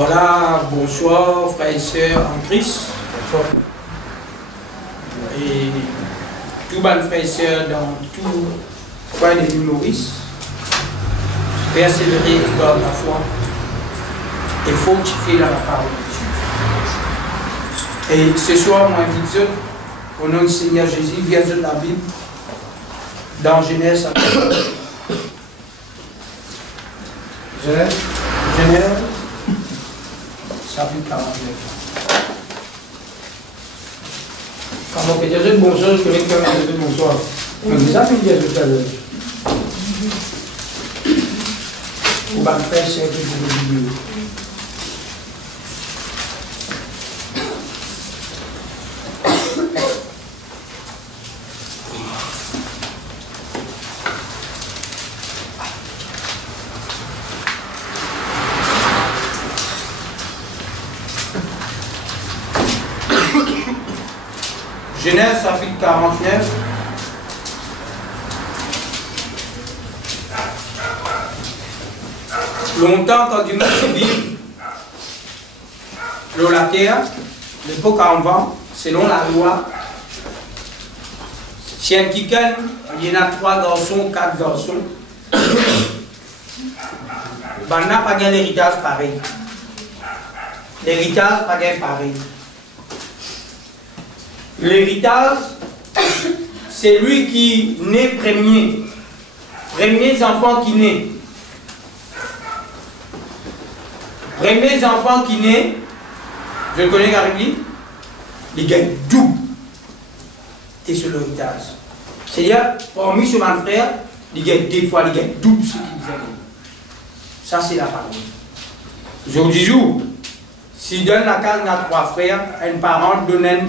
Voilà, bonsoir frères et sœurs en Christ. Et tous les frères et sœurs dans tout coin de l'île Maurice, persévérer et garder la foi et fortifier dans la parole de Dieu. Et ce soir, moi, je dis, au nom du Seigneur Jésus, via la Bible, dans Genèse, chapitre 49. Quand on peut dire bonsoir, je connais quand même bonsoir. On nous a fait dire tout à l'heure. On va faire ce que vous voulez. Genèse chapitre 49. Longtemps, quand Dieu nous vit sur la terre, l'époque avant, selon la loi, si un quelqu'un, il y en a 3 garçons, 4 garçons, ben, on n'a pas gagné l'héritage pareil. L'héritage pas gagné pareil. L'héritage, c'est lui qui naît premier. Premiers enfants qui naissent. Premiers enfants qui naissent, je connais Garibi, ils gagnent double. C'est sur l'héritage. C'est-à-dire, parmi chez mon frère, ils gagnent 2 fois, ils gagnent double ce qu'ils gagnent. Ça, c'est la parole. Aujourd'hui, si donne la case à 3 frères, un parent donne un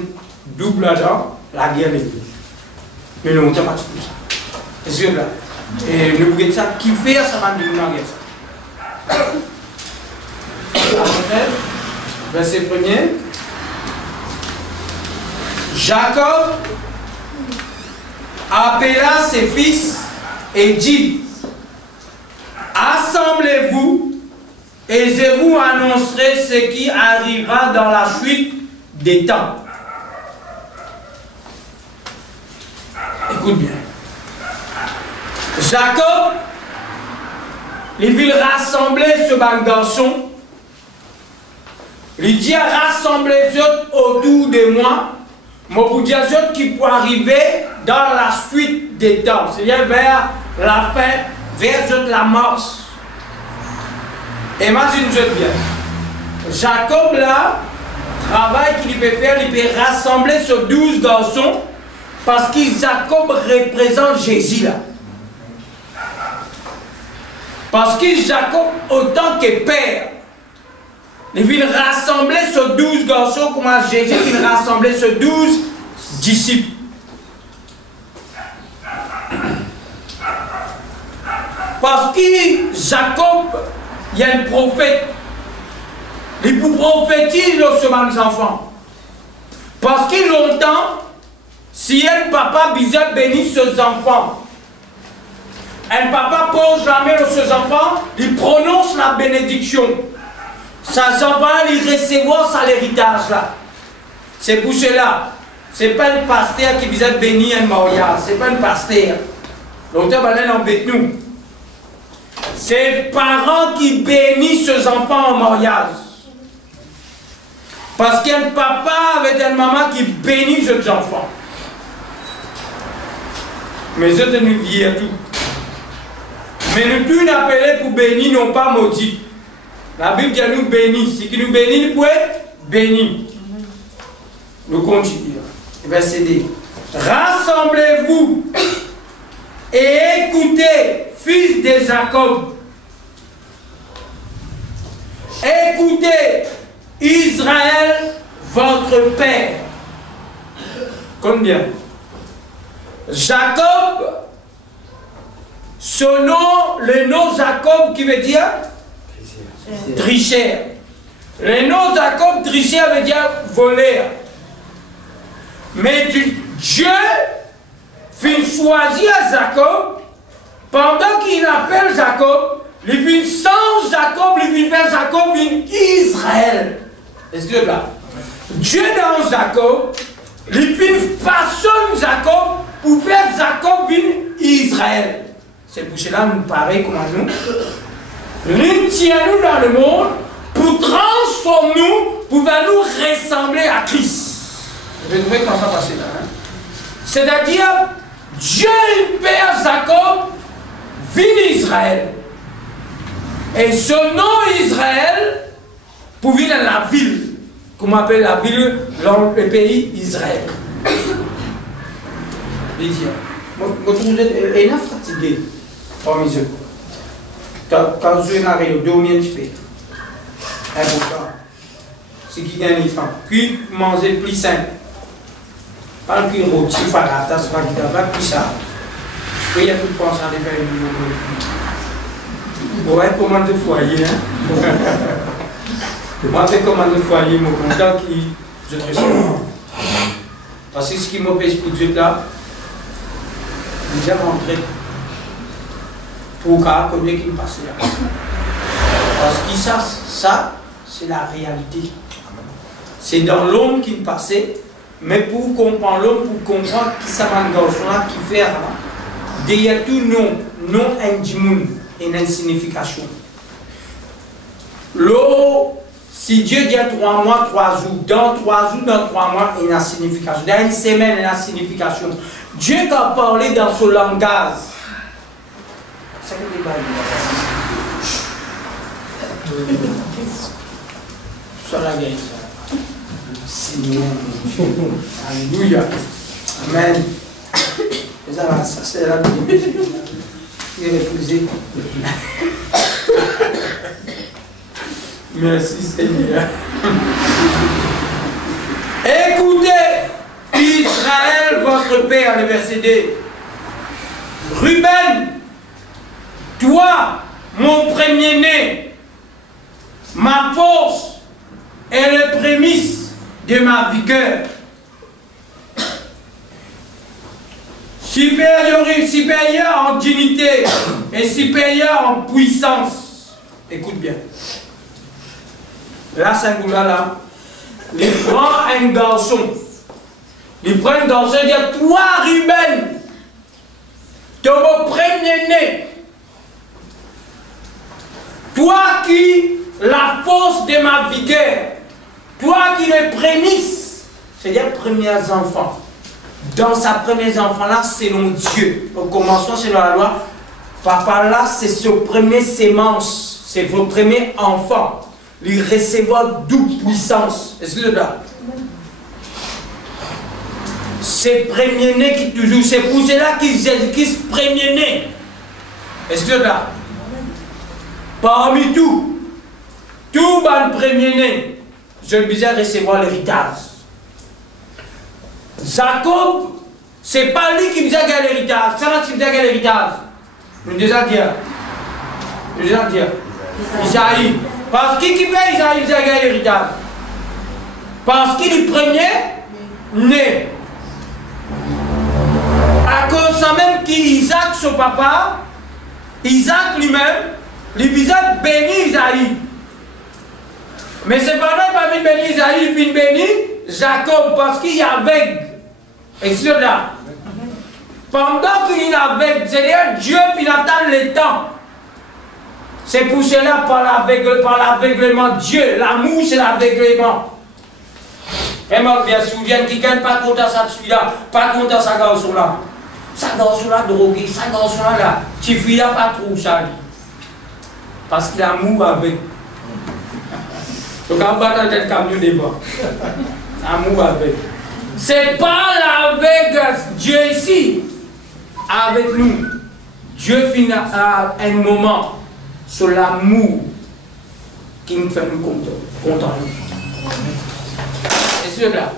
double l'argent, la guerre est venue. Mais nous, on ne sait pas tout ça. Est-ce que là? Et nous voulons ça, qui fait ça va nous demander ça. Verset 1er. Jacob appela ses fils et dit: assemblez-vous et je vous annoncerai ce qui arrivera dans la suite des temps. Écoute bien. Jacob, il veut rassembler ce garçon. Il dit: rassemblez-vous autour de moi. Mais pour dire qui peut arriver dans la suite des temps. C'est-à-dire vers la fin, vers la mort. Imagine-vous bien. Jacob là, travail qu'il peut faire, il peut rassembler ces 12 garçons. Parce que Jacob représente Jésus là. Parce que Jacob, autant que père, il vient rassembler ces 12 garçons comme Jésus vient rassembler ces 12 disciples. Parce que Jacob, il y a un prophète. Il peut prophétiser sur mes enfants. Parce que longtemps, si un papa bizarre bénit ses enfants, un papa pose la main sur ses enfants, il prononce la bénédiction. Ses enfants, ils recevront ça l'héritage là. C'est pour cela. Ce n'est pas un pasteur qui bizarre bénit un mariage. Ce n'est pas un pasteur. Longtemps, on embête nous. C'est les parents qui bénissent ses enfants en mariage. Parce qu'il y a un papa avec une maman qui bénit ses enfants. Mais je nous dis à tout. Mais nous tous nous appelés pour bénir, non pas maudit. La Bible dit nous bénir. Si qui nous bénit, nous pouvons bénir. Nous continuons. Verset 2. Rassemblez-vous et écoutez, fils de Jacob. Écoutez, Israël, votre père. Combien? Jacob, ce nom, le nom Jacob qui veut dire tricheur. Le nom Jacob tricheur veut dire voleur. Mais Dieu fit choisir Jacob pendant qu'il appelle Jacob, les fins sans Jacob, les fins faire Jacob in Israël. Est-ce que là? Dieu dans Jacob, les fins façonne Jacob pour faire Jacob in Israël. C'est pour cela nous paraît comme nous. Retiens-nous dans le monde pour transformer-nous, pour nous ressembler à Christ. Vous devez comment ça passer là. Hein? C'est-à-dire, Dieu Père Jacob vit Israël. Et ce nom Israël, pour venir dans la ville, qu'on appelle la ville, dans le pays Israël. Je dis, vous êtes fatigué, oh mes yeux. Quand je suis arrivé, dormir un petit peu. Important. C'est qui gagne les femmes. Puis manger plus simple. Pas le cuir rôti, farata, pas plus ça. Puis il y a tout le temps à faire une bon, commande de foyer. Moi, je commande de foyer, mon content qui. Je te reçois. Parce que ce qui m'a expliqué là, j'ai rentré. Pour combien qui me passe là. Parce que ça c'est la réalité. C'est dans l'homme qui me passait, mais pour comprendre l'homme, pour comprendre qui ça m'a là, qui fait derrière tout non indimoun et une signification. L'eau, si Dieu dit 3 mois, 3 jours, dans 3 jours, dans 3 mois, il y a une signification. Dans une semaine, il y a une signification. Dieu qui a parlé dans ce langage. Soit la guerre. Seigneur. Alléluia. Amen. Ça, c'est la vie. Il est épousé. Merci Seigneur. Écoutez, Israël, votre père, le verset 2. Ruben, toi, mon premier-né, ma force est le prémisse de ma vigueur. Supérieur en dignité et supérieur en puissance. Écoute bien. Là, c'est un gars là. Il prend un garçon. Il prend un garçon et dit, toi, Ruben, tu es mon premier-né. Toi qui, la force de ma vigueur, toi qui les prémices, c'est-à-dire premiers enfants. Dans sa premiers enfants là, selon Dieu, au commencement selon la loi, papa là, c'est ce premier sémence, c'est vos premiers enfants. Il recevoir double puissance. Est-ce que c'est là? C'est premier-né qui toujours, c'est pour cela qu'il Jésus-Christ premier-né. Est-ce que c'est là? Parmi tout le premier-né, je le disais recevoir l'héritage. Jacob, c'est pas lui qui faisait gagner l'héritage, c'est là qui faisait gagner l'héritage. Je déjà dire. Isaïe. Parce qu'il qui fait Isaïe faisait gagner l'héritage. Parce qu'il est premier né. À cause de ça même qu'Isaac, son papa, Isaac lui-même, il visait bénir Isaïe. Mais cependant, il n'a pas vu bénir Isaïe, il vient bénir Jacob parce qu'il est aveugle. Et c'est là. Pendant qu'il est aveugle, c'est-à-dire Dieu qui attend le temps. C'est pour cela, par l'aveuglement de Dieu, l'amour c'est l'aveuglement. Et moi, bien sûr, qui ne gagne pas content ça celui-là, pas content ça garçon-là. Ça garçon-là drogué, ça garçon-là, tu fais là pas trop ça. Parce que l'amour avec. Donc on va dans le camion débat. Amour avec. C'est pas avec Dieu ici, avec nous. Dieu finit à un moment sur l'amour qui nous fait nous contents. C'est cela.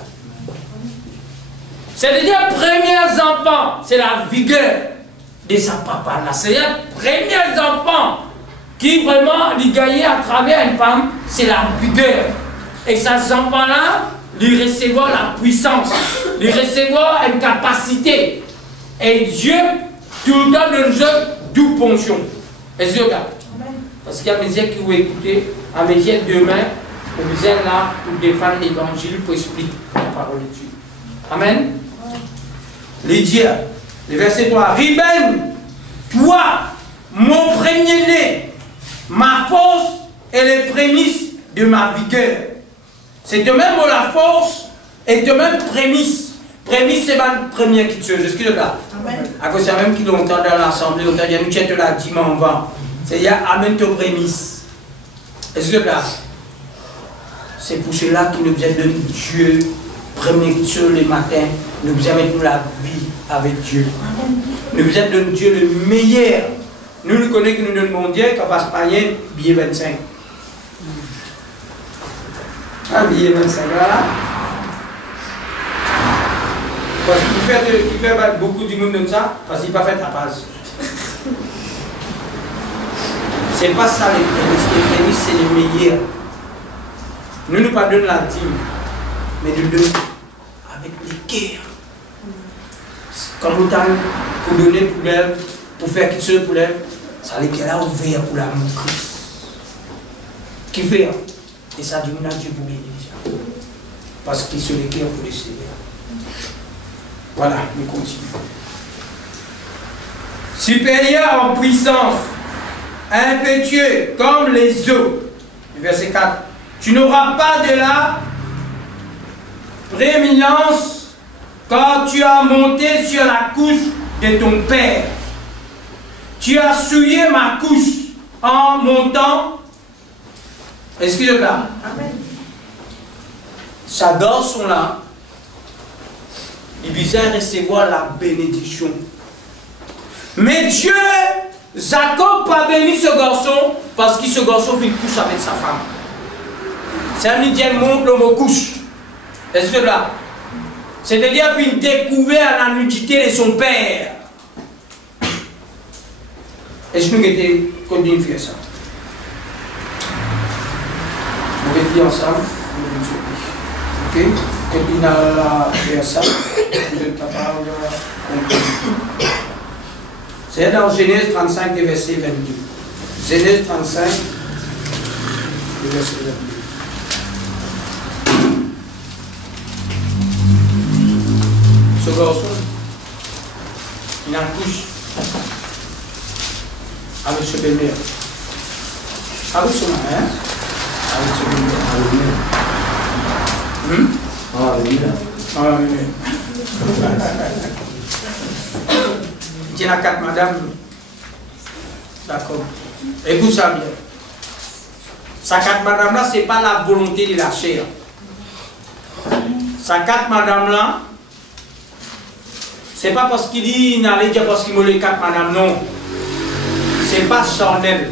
C'est-à-dire, premiers enfants, c'est la vigueur de sa papa là. C'est-à-dire, premiers enfants qui vraiment les gagner à travers une femme, c'est la vigueur. Et ces enfants-là, ils recevoir la puissance, ils recevoir une capacité. Et Dieu, tout le temps, nous donne d'où ponction. Est-ce que regarde? Parce qu'il y a mes yeux qui vont écouter, à mes yeux demain, au besoin là, pour défendre l'évangile, pour expliquer la parole de Dieu. Amen. Lydia, le verset 3. Ruben, toi, mon premier-né, ma force et les prémices de ma vigueur. C'est de même la force et de même prémisse. Prémisse, c'est ma première qui tue. Est-ce que je là? À cause de même qui l'entend dans l'assemblée, on t'a dit, tu te l'as dit, mais on va. C'est-à-dire, amène tes prémices. Est-ce que là? C'est pour cela qu'il nous a donné Dieu, premier qui tue le matin, nous nous mettre la vie avec Dieu. Nous nous a donné Dieu le meilleur. Nous nous connaissons que nous donnons Dieu, qu'on passe par billet 25. Ah, billet 25, voilà. Parce qu'il fait beaucoup du monde de ça, parce qu'il n'a pas fait ta base. C'est pas ça les prémices, c'est les meilleurs. Nous ne pas donnons la dîme, mais nous donnons avec les cœurs. Comme autant pour donner pour l'œuvre, pour faire quelque chose pour l'œuvre, ça les cœurs là ouvert pour l'amour Christ. Qui fait? Et ça dit, on a Dieu pour bénir. Parce qu'ils sont les cœurs pour les servir. Voilà, nous continuons. Supérieur en puissance, impétueux comme les eaux. Verset 4. Tu n'auras pas de la prééminence quand tu as monté sur la couche de ton père. Tu as souillé ma couche en montant. Excusez-moi. Amen. Sa garçon là, il visait recevoir la bénédiction. Mais Dieu, Jacob n'a pas béni ce garçon parce que ce garçon fait une couche avec sa femme. C'est un Indien montre le mot couche. Est-ce que là? C'est-à-dire qu'il découvert la nudité de son père. Est-ce que nous avons continué de faire ça? On va dire ensemble. Ok? Et puis dans la verset, vous êtes capable de comprendre. C'est dans Genèse 35, verset 22. Genèse 35, verset 22. Ce garçon, il a une couche avec ce bébé. Avec ce marin, avec ce bébé. Il y a 4 madames. D'accord. Écoute ça bien. Sa 4 madames là, ce n'est pas la volonté de la chair. Sa 4 madames là, ce n'est pas parce qu'il dit, il n'allait dire parce qu'il me les 4 madames, non. Ce n'est pas charnel.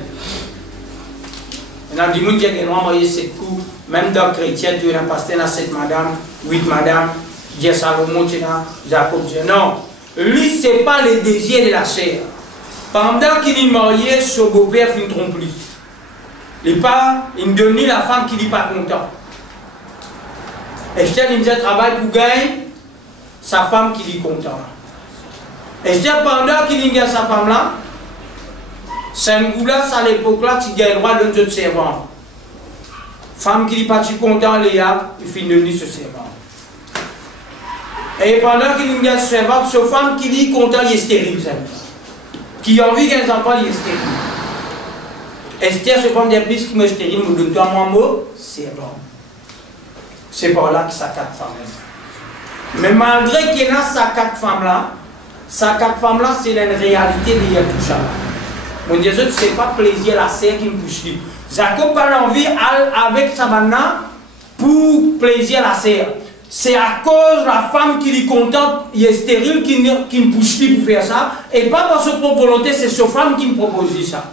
Il y a des gens qui ont envoyé 7 coups. Même dans le chrétien, tu as pasteur, 7 madames, 8 madames, Dieu Salomon, Jacob, non. Lui, ce n'est pas le désir de la chair. Pendant qu'il est marié, son beau-père fait une tromperie. Il donne la femme qui n'est pas content. Esther, il travaille pour gagner sa femme qui est content. Esther, pendant qu'il gagne sa femme là, c'est un goût-là, à l'époque-là, tu gagnes le droit d'un autre servant. Femme qui n'est pas content, Léa, il finit de ce servant. Et pendant qu'il gagne ce servant, cette femme qui est content, il est stérile. Qui a envie qu'un enfant, il est stérile. Esther, cette femme des plus qui me stérile, me donne moi un mot, servant. C'est par là que ça 4 femmes. Mais malgré qu'il y a sa 4 femmes là, c'est une réalité de Yatoucha. Mon Dieu, ce n'est pas plaisir la serre qui me touche. Jacob a envie avec sa banane pour plaisir la serre. C'est à cause de la femme qui est contente, il est stérile, qui me pousse pour faire ça. Et pas par sa propre volonté, c'est sa femme qui me propose ça.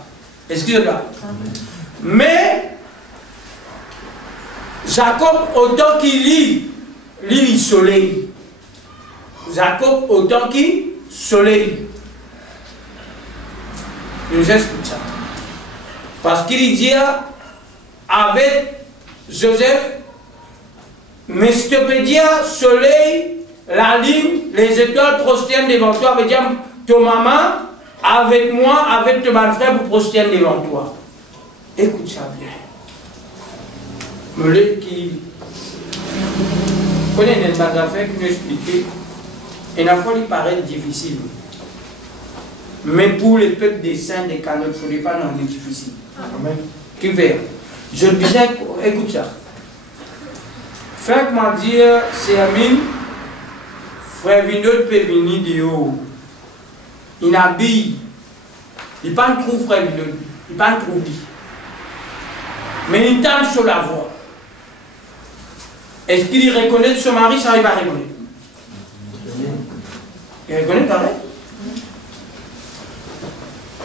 Excusez-moi. Mais Jacob, autant qu'il lit le soleil. Jacob, autant qu'il soleil. Nous explique ça. Parce qu'il dit avec Joseph, mais je te peux dire, soleil, la ligne, les étoiles prosternent devant toi, veut dire, ton maman, avec moi, avec ton frère, vous prosternent devant toi. Écoute ça bien. Mollet qui connaît des affaires qui nous expliquent. Et la fois, il paraît difficile. Mais pour les peuples des saints, des canaux, il ne faudrait pas non difficile. Amen. Qui fait? Je disais, écoute ça. Frère m'a dit, c'est Amine, frère Vinod peut venir de haut. Il habille. Il pas trouve frère Vinod. Il pas trouve. Mais il tente sur la voie. Est-ce qu'il reconnaît son mari, ça il va reconnaître? Il reconnaît pareil.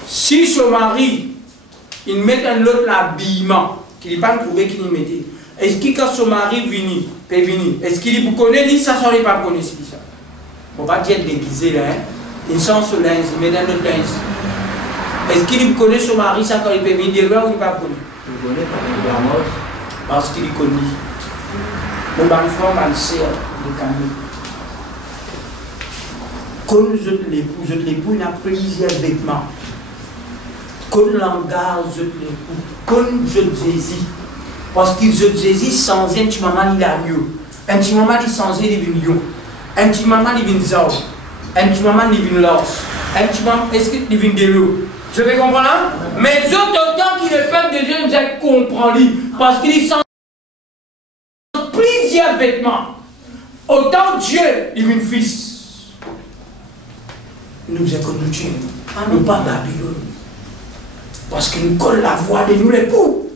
Si son mari, il met un autre habillement, qu'il n'a pas trouvé qu'il mettait, est-ce que quand son mari peut venir, est-ce qu'il vous connaît, ni ça, ça ne pas connaître ça? Il ne faut pas dire déguisé là, hein? Il sent ce linge, il met un autre linge. Est-ce qu'il vous connaît son mari, ça quand il peut venir de là ou il ne pas connaître? Il connaît parce qu'il connaît. Le ban frère, ban sœur, le camion. Comme je l'époux, il a plusieurs vêtements. Comme langage, je l'époux. Comme je Jésus. Parce que je Jésus, sans un petit moment, il a mieux. Un petit moment, il sans il vient mieux. Un petit moment, il vient zao. Un petit moment, il vient l'os. Un petit moment, est-ce qu'il vient de l'eau? Je vais comprendre, hein? Mais autant qu'il est peuple de Dieu, nous allons comprendre. Parce qu'il sent plusieurs vêtements. Autant Dieu, il vient fils. Nous est comme Dieu. Nous pas Babylone. Parce qu'il nous colle la voix de nous l'époux.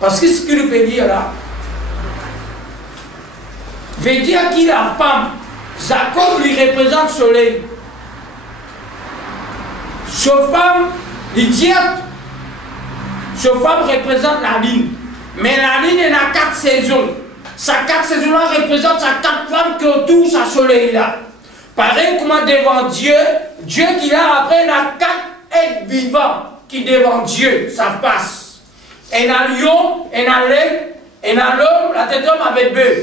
Parce que ce qu'il peut dire là, veut dire qu'il a femme. Jacob lui représente le soleil. Sa femme, l'Idiot, sa femme représente la ligne. Mais la ligne, elle a 4 saisons. Sa 4 saisons-là représentent sa 4 femmes qui entourent sa soleil là. Pareil comme devant Dieu, Dieu qui a après, il a 4 êtres vivants qui devant Dieu, ça passe. Et dans le lion, et dans l'aigle, et dans l'homme, la tête d'homme avec bœuf.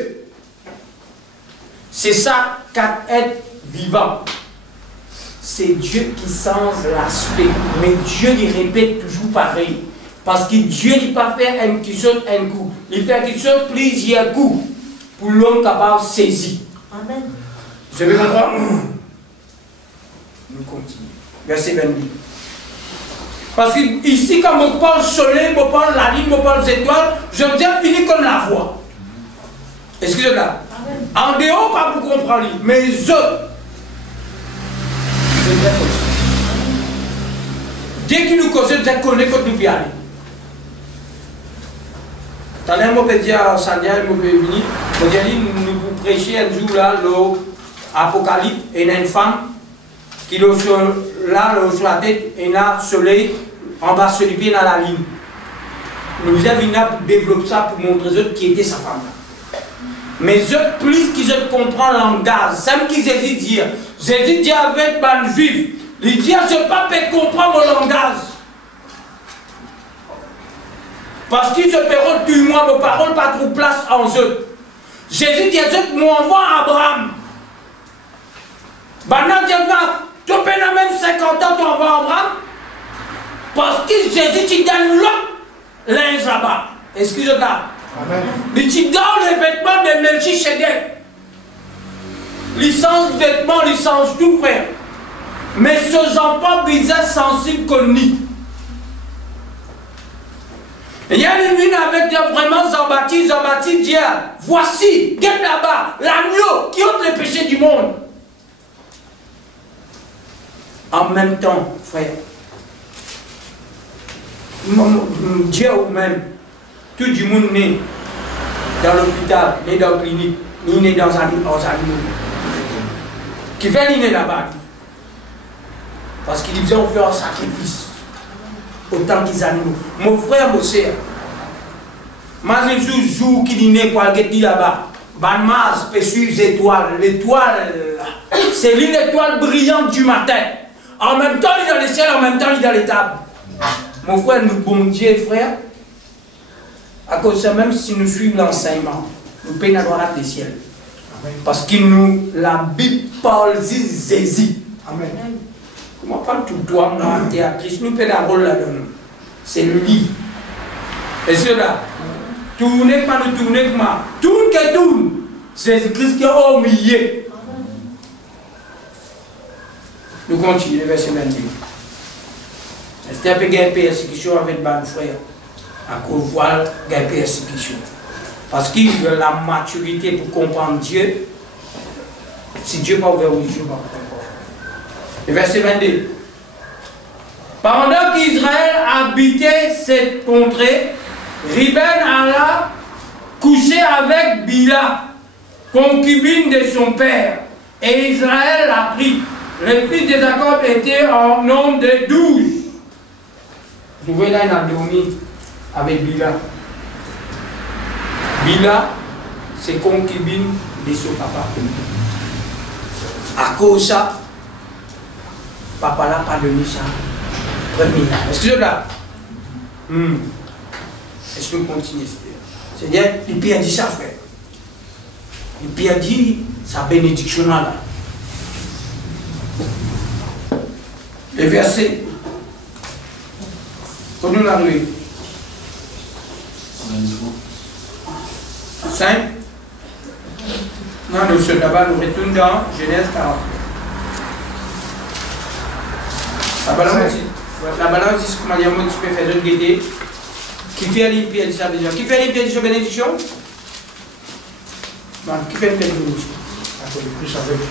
C'est ça, 4 êtres vivants. C'est Dieu qui change l'aspect. Mais Dieu, il répète toujours pareil. Parce que Dieu, il ne peut pas faire une chose un coup. Il fait quelque chose plusieurs coups. Pour l'homme capable de saisir. Amen. Vous avez compris? Nous continuons. Verset 22. Parce que ici, quand on parle soleil, on parle la lune, on parle les étoiles, je me dis fini comme la voix. Excusez-moi. En dehors, pas pour comprendre. Mais les autres, dès qu'ils nous causent, nous connaissons quand nous pouvons aller. Tout à l'heure, je peux dire à Sandia, je peux venir, je peux dire, nous prêcher un jour là, l'Apocalypse, et il y a une femme qui est là, sur la tête, et il y a le soleil, en bas sur les pieds, dans la ligne. Nous avons venu pour développer ça, pour montrer aux autres qui était sa femme là. Mais eux, plus qu'ils comprennent le langage, c'est ce qu'ils hésitent dire. Jésus dit avec les juifs, il dit, je ne peux pas comprendre mon langage. Parce qu'ils se paieront du moi, mes paroles pas trop place en eux. Jésus dit, je m'envoie à Abraham. Maintenant, tu peux même 50 ans, tu envoies à Abraham. Parce que Jésus, tu donnes l'autre linge là-bas. Excusez-moi. Il te donne les vêtements de Melchisedec. Licence vêtements, licence tout, frère. Mais ce enfant bizarre sensible connu. Il y a une lune avec vraiment Jean-Baptiste dit, voici, guette là-bas, l'agneau qui ôte les péchés du monde. En même temps, frère, Dieu ou même, tout le monde né dans l'hôpital, né dans la clinique, ni né dans un animal. Qui fait né là-bas. Parce qu'il disait on fait un sacrifice. Autant qu'ils animaux. Mon frère, mon soeur, moi je jour qu'il est né pour aller là-bas. Banmaz peut suivre les étoiles. L'étoile, c'est l'une étoile brillante du matin. En même temps, il est dans le ciel, en même temps, il est dans les tables. Mon frère, nous, bon Dieu, frère, à cause de ça, même si nous suivons l'enseignement, nous payons la gloire du ciel. Parce que nous, la Bible parle de Jésus. Amen. Comment parle tout toi, moi, théâtrice, nous payons la rôle là-dedans. c'est lui. Et cela, tournez pas le tournez que moi. Tourne que tourne. Jésus-Christ qui est au milieu. Nous continuons, verset 22. C'est un peu de persécution avec mon frère. À cause voile, il y a persécution. Parce qu'il veut la maturité pour comprendre Dieu. Si Dieu n'a pas ouvert les yeux, pas comprendre. Le verset 22. Pendant qu'Israël habitait cette contrée, Ruben alla coucher avec Bila, concubine de son père. Et Israël l'a pris. Les fils de Jacob étaient en nombre de 12. Vous voyez là, il a dormi avec Bila. Bila, c'est concubine de son papa. À cause de ça, papa n'a pas donné ça. Excusez-moi. Est-ce que nous continuons? C'est-à-dire, il perdit ça, frère. Il perdit sa bénédiction là. Le verset. Quand nous l'avons lu. 5. Non, nous sommes là-bas, nous retournons dans Genèse 40. La balance, c'est comment dire, tu peux faire de guider. Qui fait l'impiété de sa bénédiction? Qui fait l'impiété de sa bénédiction? Non, qui fait l'impiété de sa bénédiction? Plus avec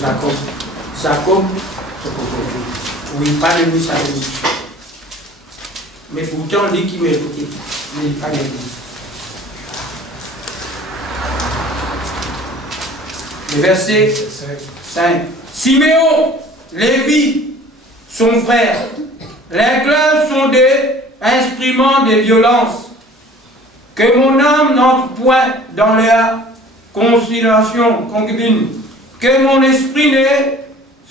Jacob. Jacob. Oui, pas de lui sa bénédiction. Mais pourtant, lui qui m'a écouté, il n'est pas de lui. Le verset 5. Siméon, Lévi, son frère, les clefs sont des instruments de violence. Que mon âme n'entre point dans leur considération concubine. Que mon esprit ne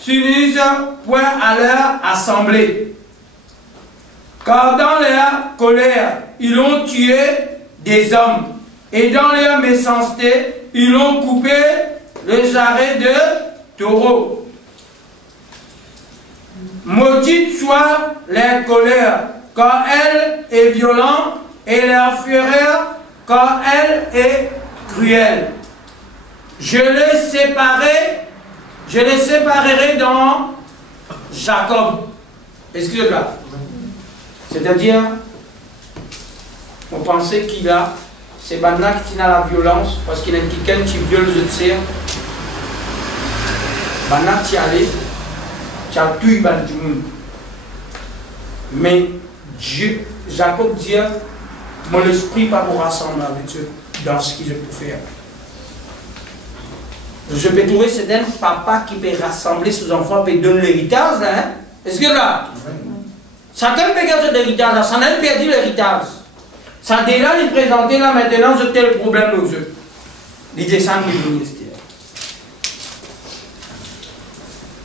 s'unisse point à leur assemblée. Car dans leur colère, ils ont tué des hommes. Et dans leur méchanceté, ils ont coupé les arrêts de taureaux. Maudite soit leur colère, car elle est violente, et leur fureur, car elle est cruelle. Je les séparerai dans Jacob. Excusez-moi. C'est-à-dire, on pensait qu'il a, c'est maintenant qu'il a la violence, parce qu'il y a quelqu'un qui viole les autres sœurs. Maintenant, tu es allé. Tu as tout eu du monde. Mais Dieu, Jacob dit, mon esprit pas pour rassembler avec Dieu dans ce que je peux faire. Je peux trouver c'est un papa qui peut rassembler ses enfants et donner l'héritage. Hein? Est-ce que là, chacun peut gagner l'héritage, ça n'a pas perdu l'héritage. Ça déjà il présentait là maintenant, je tel problème aux yeux. Il descend du ministère.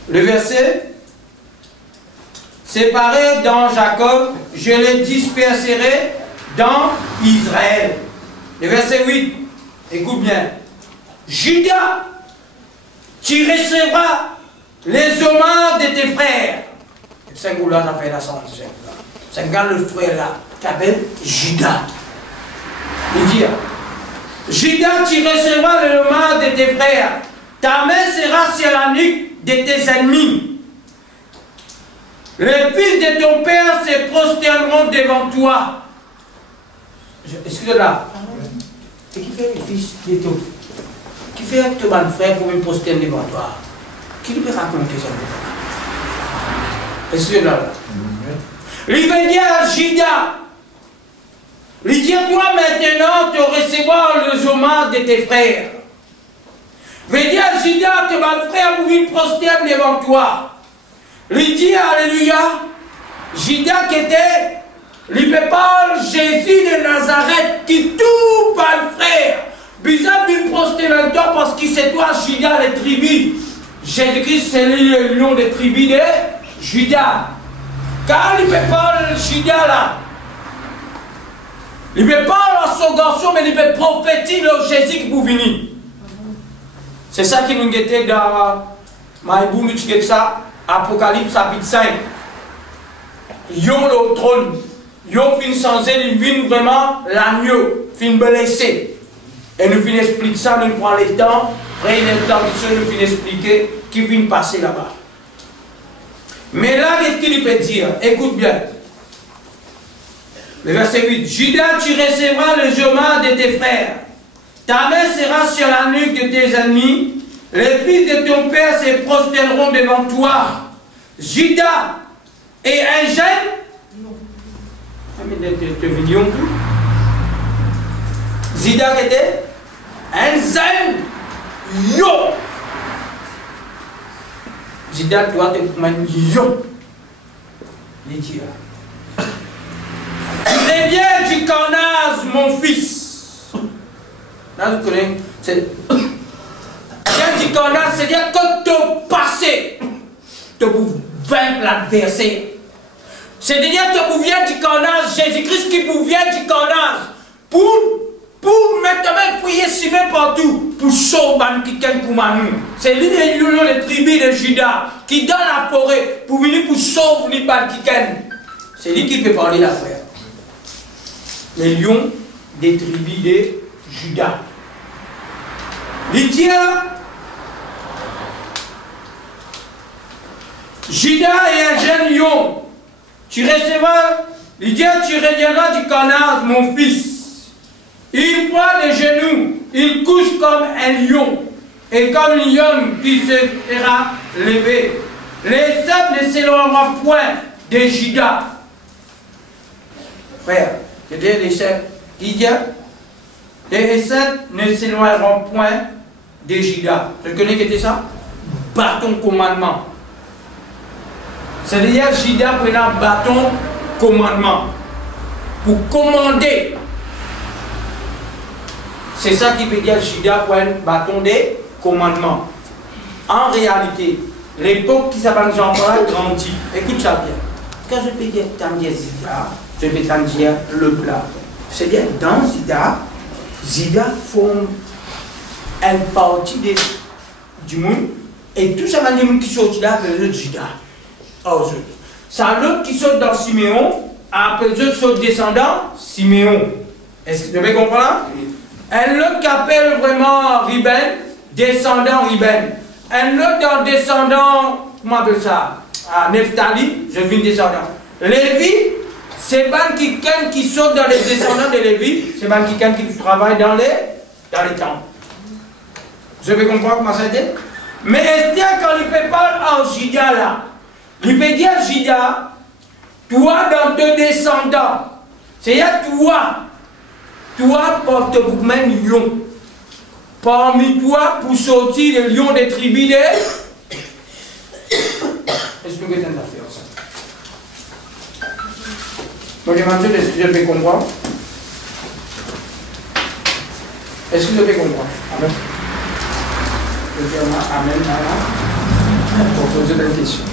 Le verset. Séparés dans Jacob, je les disperserai dans Israël. Le verset 8, écoute bien. Judas, tu recevras les hommages de tes frères. C'est un gars qui a fait la santé. C'est un gars, le frère là, qui s'appelle Judas. Il dit, Judas, tu recevras les hommages de tes frères. Ta main sera sur la nuque de tes ennemis. Les fils de ton père se prosterneront devant toi. Excusez-moi. Et qui fait les fils de ton père? Qui fait que ton frère pour me prosterner devant toi? Qui peut raconter ça? Excusez-moi. Il veut dire à Judas, il dit toi maintenant tu recevoir le hommages de tes frères. Il veut dire à Judas que mon frère pour me prosterner devant toi. Il dit, alléluia, Judas qui était, il peut pas Jésus de Nazareth qui tout par le frère. Bizarre, il prosté dans toi parce qu'il c'est toi, Judas, les tribus. Jésus-Christ, c'est le nom des tribus de Judas. Car il ne peut pas Judas là. Il ne peut pas la son garçon, mais il peut prophétiser le Jésus qui vous venir. C'est ça qui nous était dans Maïbou, nous ça. Apocalypse chapitre 5. Yon le trône. Yon fin changer, il vient vraiment l'agneau, fin blessé. Et nous fin expliquer ça, nous prenons le temps, après il est temps, nous fin expliquer qui vient passer là-bas. Mais là, qu'est-ce qu'il peut dire? Écoute bien. Le verset 8. Judas, tu recevras le jugement de tes frères. Ta main sera sur la nuque de tes ennemis. Les fils de ton père se prosterneront devant toi. Judas est un jeune. Judas était un jeune. Yo. Judas doit être un yo. Il dit là. Reviens du Canas, mon fils. Là, vous connaissez. Reviens du Canas, c'est-à-dire que ton passé te vous vaincre l'adversaire. C'est-à-dire que vous viens du Canas, Jésus-Christ qui vous vient du Canas pour maintenant fouiller Simon partout, pour sauver quelqu'un pour Manu. C'est lui les tribus de Judas qui dans la forêt pour venir pour sauver les quelqu'un. C'est lui qui peut parler d'affaires. Les lions des tribus de Judas. Lydia, Judas est un jeune lion. Tu recevras, Lydia, tu reviendras du Canas, mon fils. Il prend les genoux, il couche comme un lion, et comme un lion qui se sera levé. Les sables ne s'éloigneront point de Judas. Frère, c'était les chefs qui disent, les sables ne s'éloigneront point de Judas. Tu connais que c'est ça? Bâton commandement. C'est-à-dire Judas prenant bâton commandement pour commander. C'est ça qui veut dire Judas pour un bâton de commandement. En réalité, l'époque qui s'appelle Jean-Paul grandit. Écoute ça bien. Quand je peux dire Judas, je peux dire le plat. C'est-à-dire dans Judas forme une partie du monde. Et tout ça, les gens qui sortent là, c'est le Judas. Ça l'autre qui saute dans Siméon, après eux sont descendants, Siméon. Est-ce que vous pouvez comprendre? Un autre qui appelle vraiment Ruben, descendant Ruben. Un autre dans descendant, comment on appelle ça? Nephtali, je viens descendant. Lévi, c'est quelqu'un qui saute dans les descendants de Lévi, c'est quelqu'un qui travaille dans les temples. Je vais comprendre comment ça dit? Mais Esther, quand il peut parler en Judas là, il peut dire Judas, toi dans tes descendants, c'est-à-dire toi porte beaucoup même lion. Parmi toi, pour sortir le lion des tribus de... Est-ce que tu as faire ça? Donc, est-ce que je peux comprendre? Est-ce que je peux comprendre? Amen. Je vais dire Amen, Amen. Pour poser la question.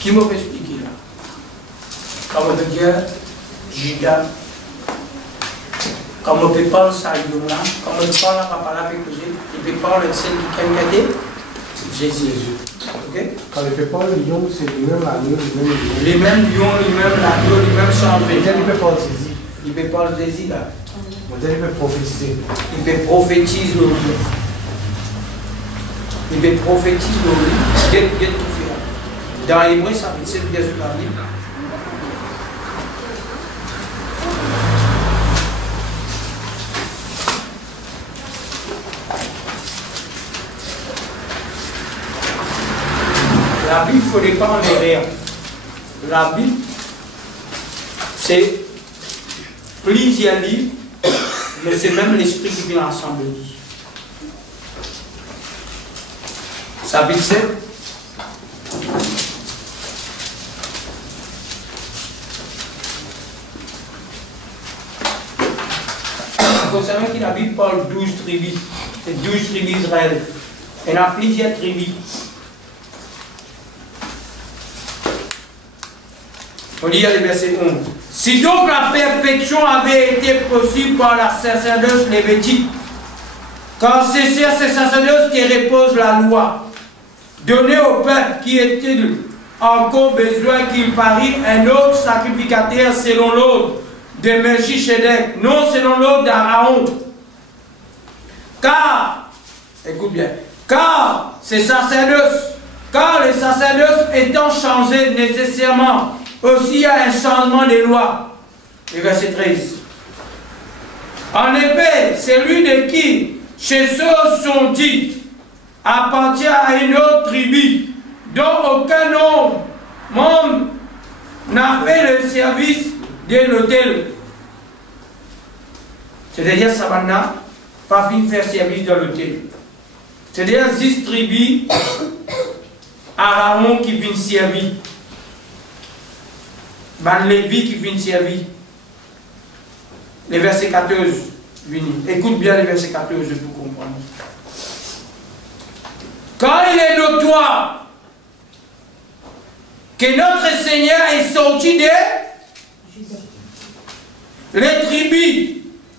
Qui m'a expliqué là? Comme on peut dire Judas, comme on peut parler ça, comme on peut parler à papa avec Jésus, il peut parler de celle qui a gardé Jésus. Ok? Quand il peut parler de lion, c'est lui-même l'agneau, les mêmes lions, les mêmes l'agneau, les mêmes chambres. Il peut parler de Jésus. Il peut parler de Jésus là. Il peut prophétiser. Il peut prophétiser le lion. Il peut prophétiser le lion. Dans l'hébreu, ça veut dire bien sûr la Bible. La Bible, il ne faut pas en erreur. La Bible, c'est plusieurs livres, mais c'est même l'esprit qui vient ensemble. Chapitre 7. Vous savez que la Bible parle 12 tribus. C'est 12 tribus d'Israël. Il y a plusieurs tribus. On lit le verset 11. Si donc la perfection avait été possible par la sacerdoce lévitique, Car c'est sur ces sacerdoces qui repose la loi, donnée au peuple qui était encore besoin qu'il parie un autre sacrificateur selon l'ordre de Melchisedec, non selon l'ordre d'Aaron. Car, écoute bien, car ces sacerdoces, car les sacerdoces étant changés nécessairement, aussi il y a un changement des lois. Le verset 13. En effet, celui de qui chez ceux sont dits appartient à une autre tribu, dont aucun membre n'a fait le service de l'autel. C'est-à-dire, ça n'a pas fini de faire service de l'autel. C'est-à-dire, 10 tribus, Aaron qui vient servir. Ban Lévi qui vient servir. Le verset 14. Écoute bien le verset 14 pour comprendre. Quand il est notoire que notre Seigneur est sorti de les tribus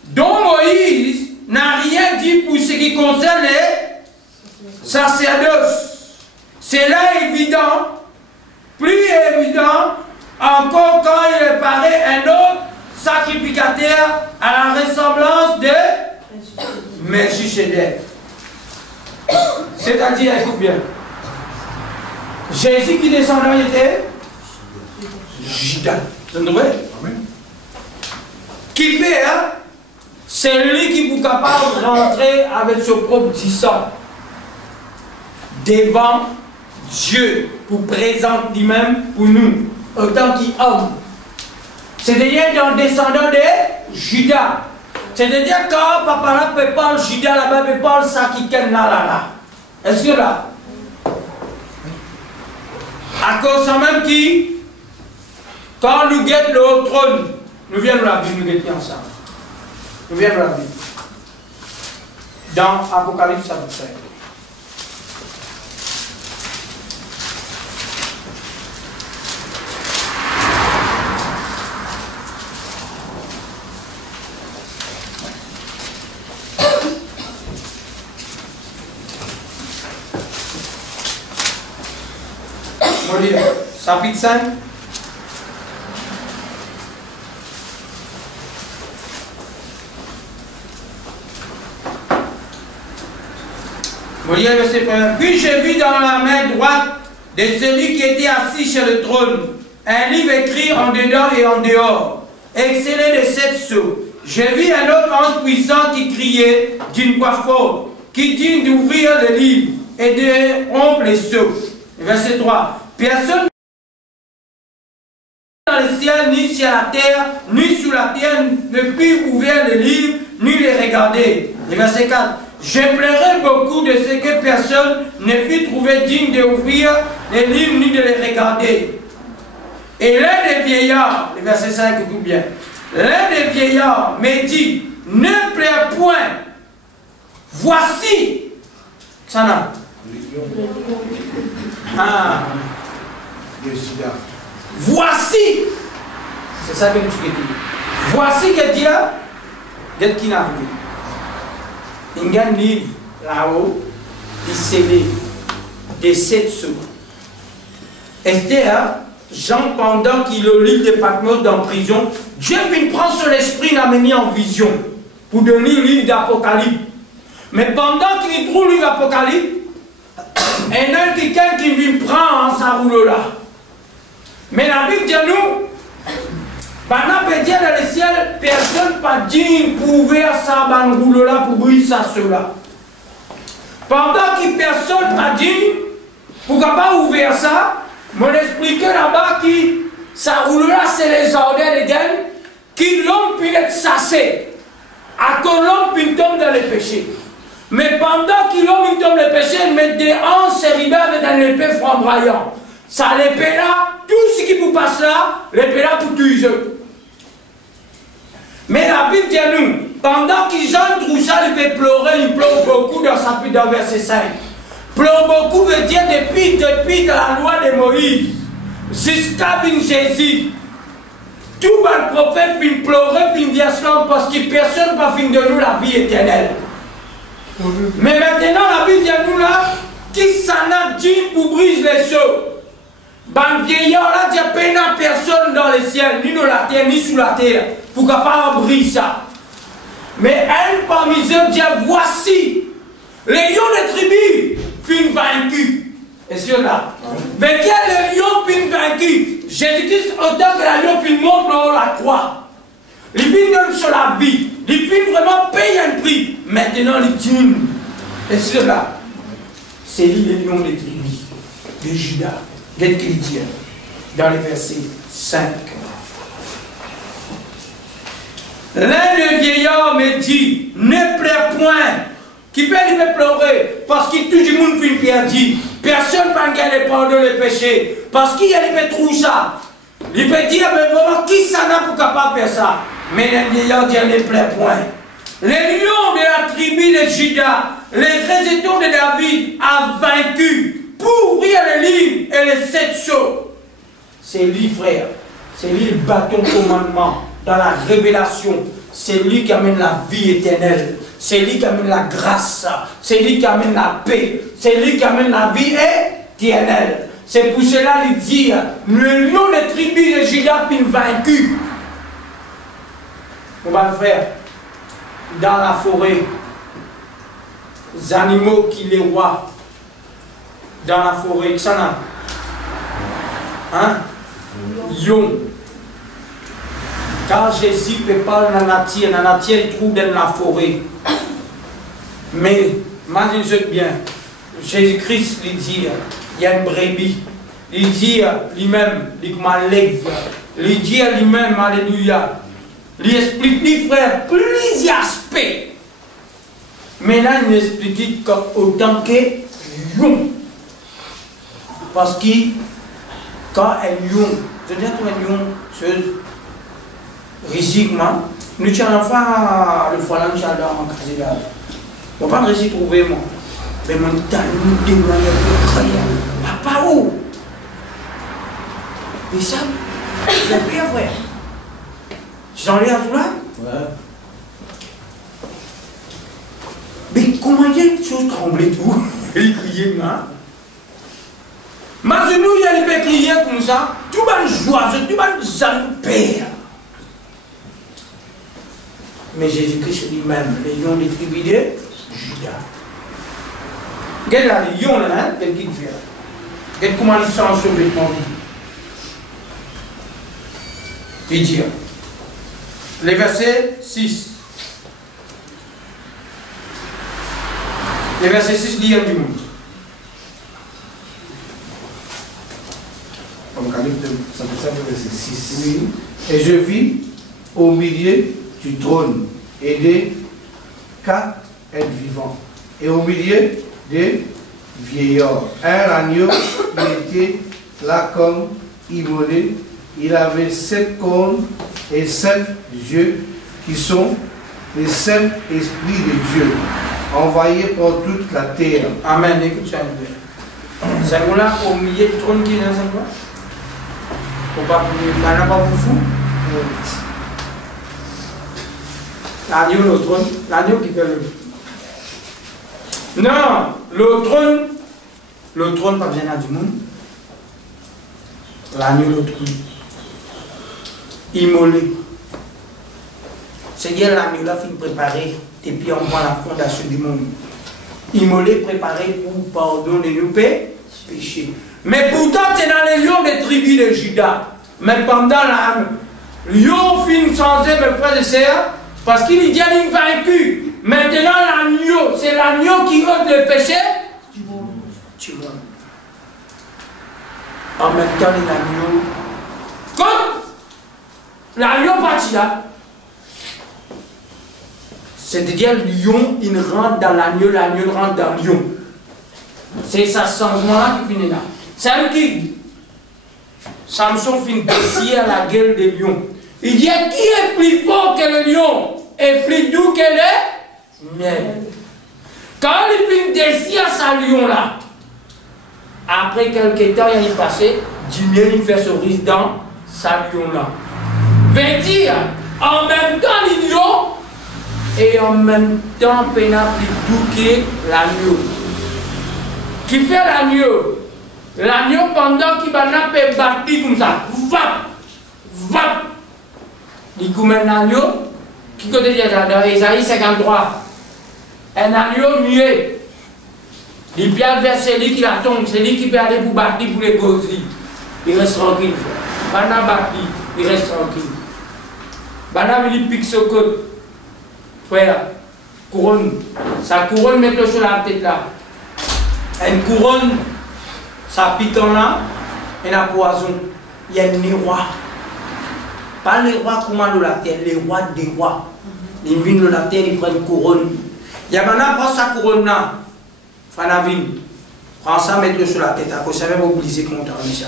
dont Moïse n'a rien dit pour ce qui concerne les sacerdoces. C'est là évident, plus évident encore quand il apparaît un autre sacrificateur à la ressemblance de Melchisedec. C'est-à-dire, écoute bien, Jésus qui descendait était Judas. Vous entendez? Qui fait, hein? C'est lui qui est capable de rentrer avec son propre sang devant Dieu pour présenter lui-même pour nous, autant qu'homme. C'est-à-dire dans descendant de Judas. C'est-à-dire quand papa là peut parler Judas là-bas, peut parler ça qui ken là. Est-ce que là? À cause de même qui, quand nous guettons le trône, nous viennons la Bible, nous guettons ensemble. Nous viennons la Bible. Dans Apocalypse chapitre 5. Chapitre 5. Verset 1. Puis j'ai vu dans la main droite de celui qui était assis sur le trône un livre écrit en dedans et en dehors, excellé de 7 sceaux. J'ai vu un autre ange puissant qui criait d'une voix forte, qui dit d'ouvrir le livre et de rompre les sceaux. Verset 3. Personne dans le ciel, ni sur la terre, ni sous la terre, ne put ouvrir le livre, ni les regarder. Et verset 4. Je pleurais beaucoup de ce que personne ne fut trouvé digne d'ouvrir les livres, ni de les regarder. Et l'un des vieillards, le verset 5, écoute bien, l'un des vieillards me dit, ne pleure point, voici, ça n'a. Ah. Voici, c'est ça que nous dis. Voici que Dieu, Dieu qui n'a vu. Il y a un livre là-haut, il scellé de 7 sceaux. Esther, Jean, pendant qu'il lit de Patmos dans la prison, Dieu vient prendre son esprit, l'a mis en vision pour donner le livre d'Apocalypse. Mais pendant qu'il trouve le livre d'Apocalypse, un homme quelqu'un qui vient prendre sa roule là. Mais la Bible dit à nous, pendant que Dieu dans le ciel, personne pas digne pour ouvrir sa roule là pour briller ça cela. Pendant que personne pas digne pour pas ouvrir ça, m'ont expliqué là-bas que ça roule là c'est les ordres de Dieu qui l'homme peut être sassé, à que l'homme peut tomber dans le péché. Mais pendant que l'homme tombe dans le péché, il met des hanches cérébales dans l'épée flamboyante. Ça l'épée là, tout ce qui vous passe là, l'épée là pour tuer eux. Mais la Bible dit à nous, pendant qu'ils entrent ça, il peut pleurer, il pleure beaucoup dans sa dans verset 5. Pleure beaucoup veut dire depuis dans la loi de Moïse, jusqu'à Jésus. Tout le prophète vient pleurer, vient dire cela parce que personne ne va finir de nous la vie éternelle. Mais maintenant, la Bible dit à nous là, qui s'en a dit pour briser les choses. Ben vieillard là, il n'y a pas personne dans le ciel, ni dans la terre, ni sous la terre, pour capable briser ça. Mais elle parmi eux dit, voici, les lions des tribus finissent vaincus. Est-ce que là? Mais quel est le lion finit vaincu? Jésus-Christ, autant que la lion finit monte dans la croix. Il finit sur la vie. Il finit vraiment payer un prix. Maintenant, il dit, est-ce que là? C'est lui le lion des tribus de Judas. Qu'est-ce qu'il dit dans le verset 5? L'un des vieillards me dit, ne pleure point. Qui fait lui me pleurer? Parce qu'il tout le monde fait perdu. Personne ne peut gagner pardon le péché. Parce qu'il y a les trouver ça. Il peut dire, mais vraiment, qui s'en a pour capable de faire ça? Mais les vieillards disent, ne pleure point. Les lions de la tribu de Judas, les résidents de David, a vaincu pour ouvrir les livres et les 7 choses. C'est lui, frère. C'est lui le bâton commandement dans la révélation. C'est lui qui amène la vie éternelle. C'est lui qui amène la grâce. C'est lui qui amène la paix. C'est lui qui amène la vie éternelle. C'est pour cela qu'il dit, le lion des tribus de Judas est vaincu. Mon bon frère, dans la forêt, les animaux qui les roient, dans la forêt, ça n'a. Hein? Lion. Quand Jésus peut parler dans la nature, il trouve dans la forêt. Mais, imaginez bien, Jésus-Christ lui dit, il y a une brebis. Il dit lui-même, il m'enlève. Il dit lui-même, alléluia. Il explique, lui frère, plusieurs aspects. Maintenant, il explique autant que lion. Parce que quand un lion, je dis à toi un lion, physiquement, nous tiens l'enfant, le foie là, nous tiens dans ma case là. On va pas réussir à trouver moi. Mais mon temps, nous témoignons de rien. Papa où? Et ça, il a pris un frère. Tu t'en viens à tout là? Ouais. Mais comment il y a une chose tremblée tout? Il criait, hein? Maintenant, il peut crier comme ça. Tout le monde joie, tout le monde père. Mais Jésus-Christ lui-même, les lions des tribus de Judas. Regarde les lions là, hein, qu'est-ce qu'il fait? Regarde comment ils sont sauvés de mon vie. Il dit, les versets 6. Les versets 6 disent du monde. Apocalypse 107, verset 6. Oui. Et je vis au milieu du trône et des 4 êtres vivants. Et au milieu des vieillards, un agneau qui était là comme immolé. Il avait 7 cornes et 7 yeux qui sont les 7 esprits de Dieu, envoyés par toute la terre. Amen. Écoute ça. C'est là au milieu du trône qui est dans cette voie. Faut pas vous fou. L'agneau, le trône, l'agneau qui fait le. Non, le trône pas bien à du monde. L'agneau, le trône. Immolé. C'est-à-dire l'agneau là, il préparé, et puis on voit la fondation du monde. Immolé, préparé pour pardonner nos péchés. Mais pourtant, c'est dans les lions des tribus de Judas. Mais pendant la lion finit changer, mes frères et sœurs, parce qu'il dit qu'il est vaincu. Maintenant, l'agneau, c'est l'agneau qui ôte le péché du monde. En même temps, l'agneau, comme l'agneau partit là, c'est-à-dire le lion, il rentre dans l'agneau, l'agneau rentre dans le lion. C'est ça changement-là qui finit là. C'est un qui Samson finit d'essayer à la gueule des lions. Il dit, qui est plus fort que le lion et plus doux que le miel? Quand il finit d'essayer à sa lion là, après quelques temps, il est passé, du miel, il fait son risque dans sa lion là. Veut dire, en même temps, les lions et en même temps, on a bouqué l'agneau. Qui fait l'agneau? L'agneau, pendant qu'il va battre comme ça, va. Il commande un agneau, qui côté dans Isaïe 53. Un agneau muet. Il peut vers celui qui la tombe, celui qui peut aller pour battre pour les causeries. Il reste tranquille. Bana battu, il reste tranquille. Bana il pique ce côté. Frère, couronne. Sa couronne met-le sur la tête là. Une couronne, ça pique en là, et un poison. Il y a les rois. Pas les rois comme dans la terre, les rois des rois. Ils viennent de la terre, ils prennent une couronne. Il y a maintenant, prend sa couronne là. Fanavine, prends ça, mets-le sur la tête. À cause ça, même obligé de compter ça.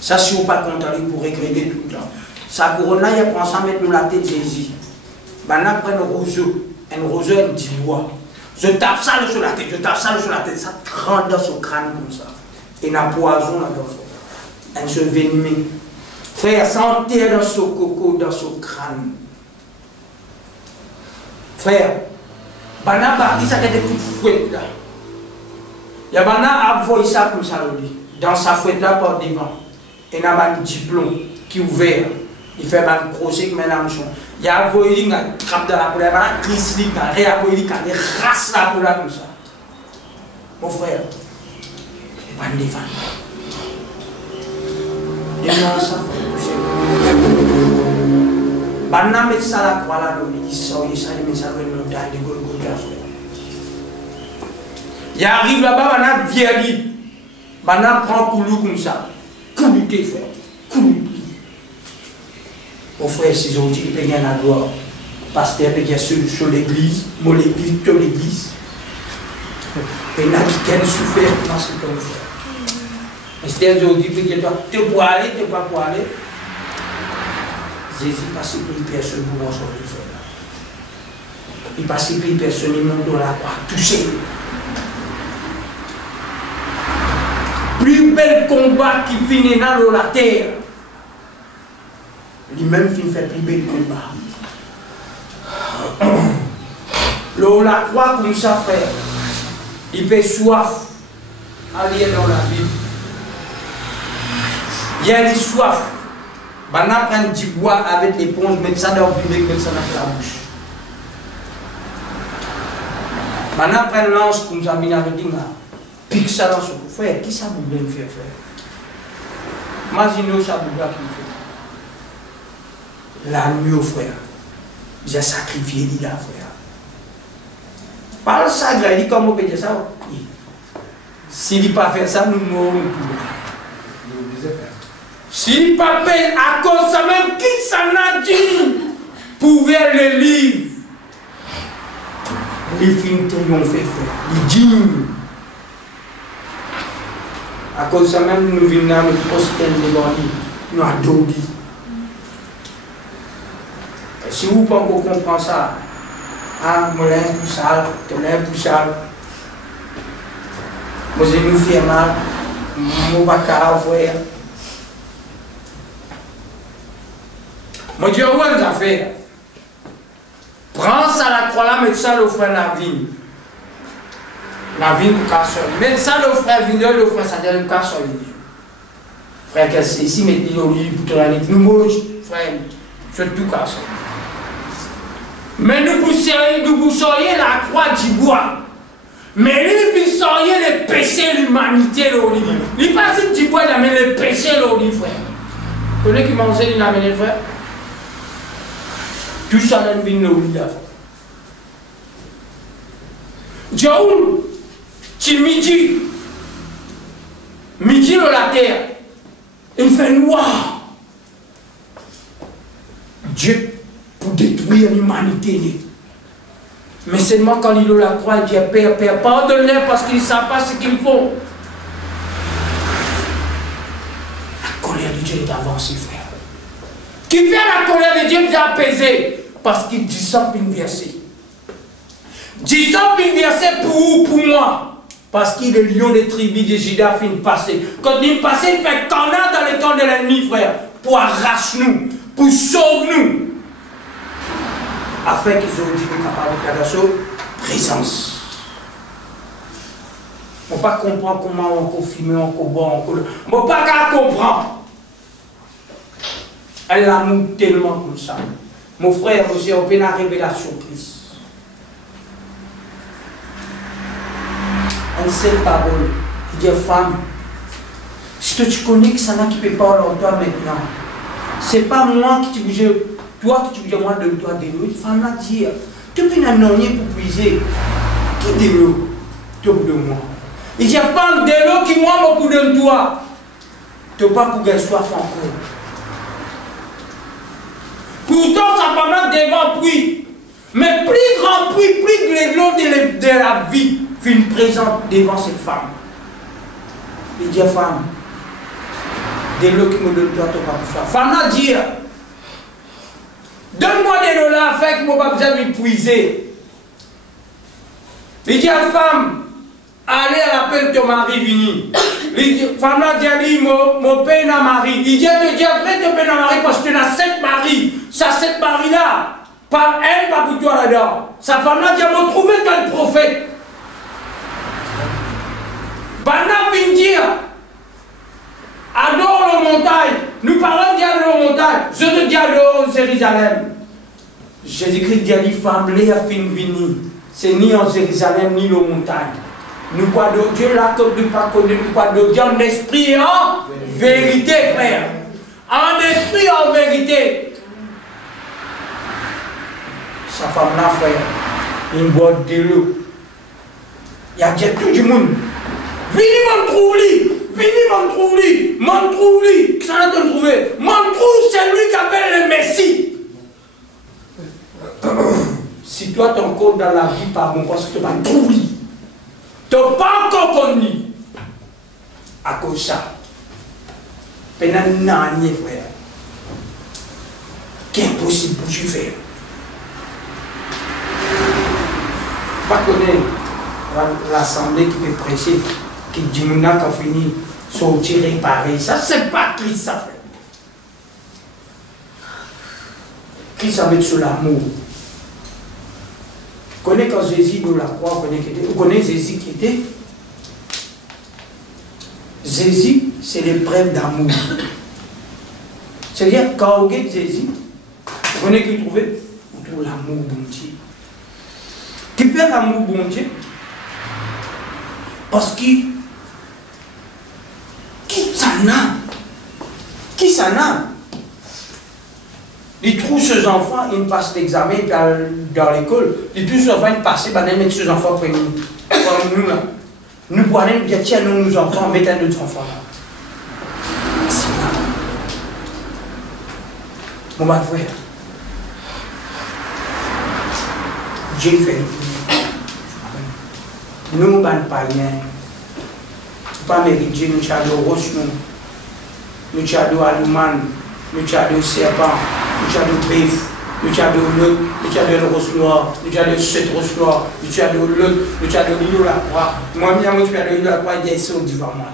Ça, si vous pas compter, vous pourrez créer tout le temps. Sa couronne là, il prend ça, mets-le sur la tête de Jésus. Maintenant, prends un roseau. Un roseau, un petit bois. Je tape ça sur la tête, ça rentre dans son crâne comme ça. Et il y a un poison là-dedans. Un se venimé. Frère, ça enterre dans son coco, dans son crâne. Frère, Bana parti ça des coups de fouette là. Il y a Bana envoyé ça comme ça dans sa fouette là par devant. Et il y a un diplôme qui est ouvert. Il fait un crochet qui met la mouchon. Il y a un voyage qui trappe dans la poule, il y a un crise qui rasse la poule comme ça. Mon frère, il va me défendre. Il y a ça, Bana met ça la croix là, il sort, il met ça dans le montagne de Golgotha, frère. Il arrive là-bas, Bana vieillit. Bana prend coulou comme ça. Couluté, frère. Couluté. Mon frère, si on dit qu'il peut gagner la gloire, pasteur peut gagner sur l'église, mon église, toute l'église. Et là, qui gagne souffert dans ce qu'on fait. Pasteur aujourd'hui peut gagner, tu peux aller, tu ne peux pas aller. Jésus passe pour une personne pour dans son frère. Il passe pour une personne, il monte dans la croix, touché. Plus bel combat qui finit dans la terre. Lui-même fait plus bel combat. L'eau la croix comme ça, frère. Il peut soif. Aller dans la Bible. Il y a des soif. Bana prend du bois avec l'éponge, mettre ça dans le public, mettre ça dans la bouche. Bana prend lance comme ça, pique ça dans son cou. Frère, qui ça vous bien faire, frère? Imaginez ça vous bien qui fait. L'agneau, frère. J'ai sacrifié lui là, frère. Parle ça, il dit comment on peut dire ça? S'il ne pas faire ça, nous mourrons. S'il ne pas faire à cause de même, qui s'en a dit pouvait le livre? Les films triomphent, frère. Il dit. À cause de ça même, nous venons à nous poster devant lui. Nous adorons. Si vous ne comprenez pas ça, ah, mon linge tout sale, ton linge tout sale, moi je nous fais mal, mon bacard, frère. Moi Dieu, où est-ce que fait? Prends ça à la croix là, mets ça le frère Navine. Navine pour casser. Mets ça le frère Vineur, le frère Sadel, le casser. Frère, qu'est-ce que c'est ici, mettez le lit pour te la nuit. Nous mouche, frère, je tout casser. Mais nous pousserions la croix du bois. Mais nous pousserions les péchés de l'humanité. Il passe du bois, il amène les péchés, frère. Vous connaissez qui mangeait, il amène les frères? Tout ça, il vient de l'eau. Dieu, tu midi de la terre, il fait noir. Dieu, pour détruire l'humanité. Mais seulement quand il la croix, il dit Père, Père, pardonne-les parce qu'ils ne savent pas ce qu'ils font. La colère de Dieu est avancée, frère. Qui fait la colère de Dieu est apaisée parce qu'il dit ça une verset. Dit ça une verset pour vous, pour moi. Parce qu'il est le lion des tribus de Juda fin passé. Quand il passe, il fait canard dans le camp de l'ennemi, frère, pour arracher nous, pour sauver nous. afin qu'ils ont dit capable de faire présence. On ne peut pas comprendre comment on peut filmer, on peut boire, on ne peut pas comprendre. Elle l'amour tellement comme ça. Mon frère, aussi, on peut la révélation Christ. Une seule parole. Il dit, femme, si tu connais que ça n'a qui peut pas en toi maintenant, c'est pas moi qui te dis, toi qui te dis, moi de toi de l'eau. Femme là dit, tu peux n'annoncer pour puiser. Qui de l'eau? Tu de moi. Il dit, femme de l'eau qui moi beaucoup de toi. Tu n'as pas pour qu'elle soit encore. Pourtant, sa femme devant puits. Mais plus grand puits, plus que l'eau de la vie fut présente devant cette femme. Il dit, femme, de l'eau qui me donne toi, tu n'as pas pour ça. Femme a dit, donne-moi de l'eau là, afin que je n'ai pas besoin de puiser. Il dit à la femme, allez à l'appel de ton mari vini. Femme a dit, mon père n'a mari. Il dit, après ton père n'a mari parce que tu as 7 maris. Ça, 7 maris là, pas elle, pas pour toi là-dedans. Sa femme a dit, m'a trouvé quel prophète. Pendant vient dire, adore la montagne. Nous parlons de la montagne. Je te dis adore Jérusalem. Jésus-Christ dit à la femme, les a fin vini. C'est ni en Jérusalem, ni la montagne. Nous pas de Dieu là, comme nous pas connaître, nous pas de Dieu en esprit et en vérité, frère. En esprit et en vérité. Sa femme là, frère, il boit de l'eau. Il y a déjà tout du monde. Venez m'en trouver, m'en trouver, qui s'en a trouvé, m'en trouve celui qui appelle le Messie. Si toi tu es encore dans la vie, pardon, parce que tu vas trouver. Tu n'as pas encore connu. À cause de ça. Pendant un an, frère. Qu'est impossible pour tu faire. Pas connaître l'assemblée qui peut prêcher, qui dit qu'on a fini, sortir réparer. Ça, c'est pas Christ, ça fait. Christ a mis sur l'amour. Vous connaissez quand Jésus de la croix, vous connaissez Jésus qui était? Jésus, c'est l'épreuve d'amour. C'est-à-dire, quand vous regardez Jésus, vous connaissez qui trouvez? Vous trouvez l'amour bon Dieu. Qui fait l'amour bon Dieu? Parce que qui s'en a? Il trouve ses enfants, ils passent l'examen dans l'école. Il trouve ses enfants, ils passent, ils mettent ses enfants pour nous là. Nous pourrions dire, tiens, nous, nos enfants, mettez nos enfants là. C'est là. Mon frère, Dieu fait nous. Nous, les païens, pas mériter, nous avons roche, nous avons allemand, nous avons serpent. Nous avons le bœuf, nous avons l'autre, nous avons le rose noir, nous avons le 7 rose noir, nous avons l'autre, nous avons l'île la croix. Moi, je suis allé l'île la croix, il y a ça devant moi.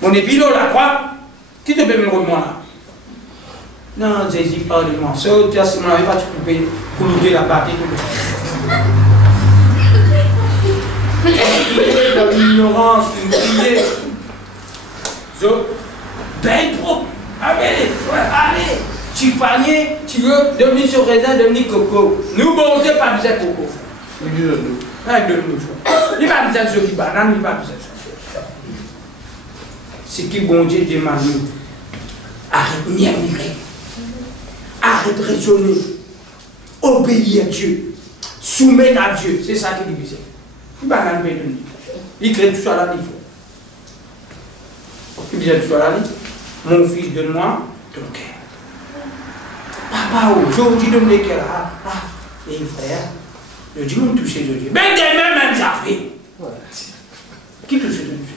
Mon épi la croix, qui te peut me rendre moi là? Non, Jésus, pardonne-moi. Ça, tu as si mon avis, pas tu peux pour nous dire la partie. Dans l'ignorance, une prière. Ben trop. Allez, tu panier, tu veux devenir sur raisin, devenir coco. Nous, bon Dieu, pas besoin de coco. Il n'y a pas besoin de jolie banane, il n'y a pas besoin de ça. Ce qui bon Dieu demande, arrête de murmurer, arrête de raisonner, obéir à Dieu, soumettre à Dieu, c'est ça qu'il dit. Il n'y a pas besoin de donner. Il crée tout ça là, il faut. Il dit tout ça là, mon fils, donne-moi ton cœur. Papa, aujourd'hui, donne-moi le cœur. Et frère, je dis, on touche aujourd'hui. Mais demain, même, ça fait. Qui touche aujourd'hui?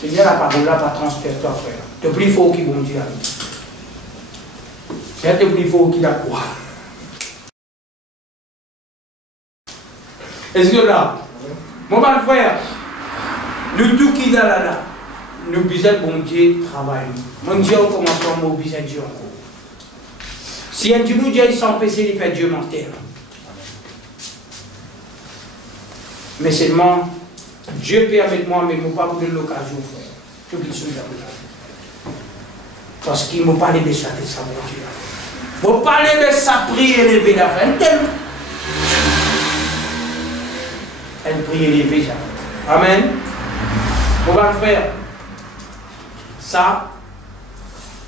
C'est bien la parole là, pas transfère toi, frère. Le plus fort qui bon Dieu a dit. C'est le plus fort qui la croit. Est-ce que là, mon bon frère, le tout qui est là, nous besoin bon Dieu travaille. Mon Dieu, on commence à mobiliser Dieu encore. Si un Dieu il s'empêche de faire Dieu mentir. Mais seulement, Dieu permet moi, mais il ne m'a pas donné l'occasion, frère. Tout le monde. Parce qu'il ne m'a pas parlé de ça, mon Dieu. Il m'a parlé de sa prière élevée d'affaires. Elle prie élevée, ça. Amen. Mon bon frère, ça,